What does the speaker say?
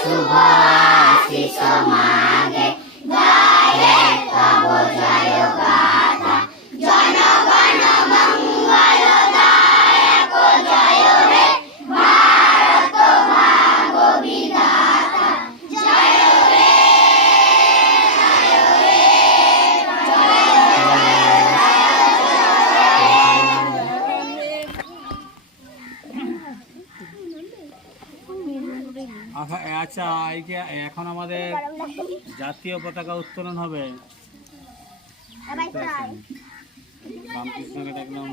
শুভ আশিস মাগে গায়ে তব জয় গাথা জনগণ মঙ্গলদায়ক জয় রে ভারত ভাগ বিধাতা জয় রে জয় রে আচ্ছা এখন আমাদের জাতীয় পতাকা উত্তোলন হবে। রামকৃষ্ণকে দেখলাম।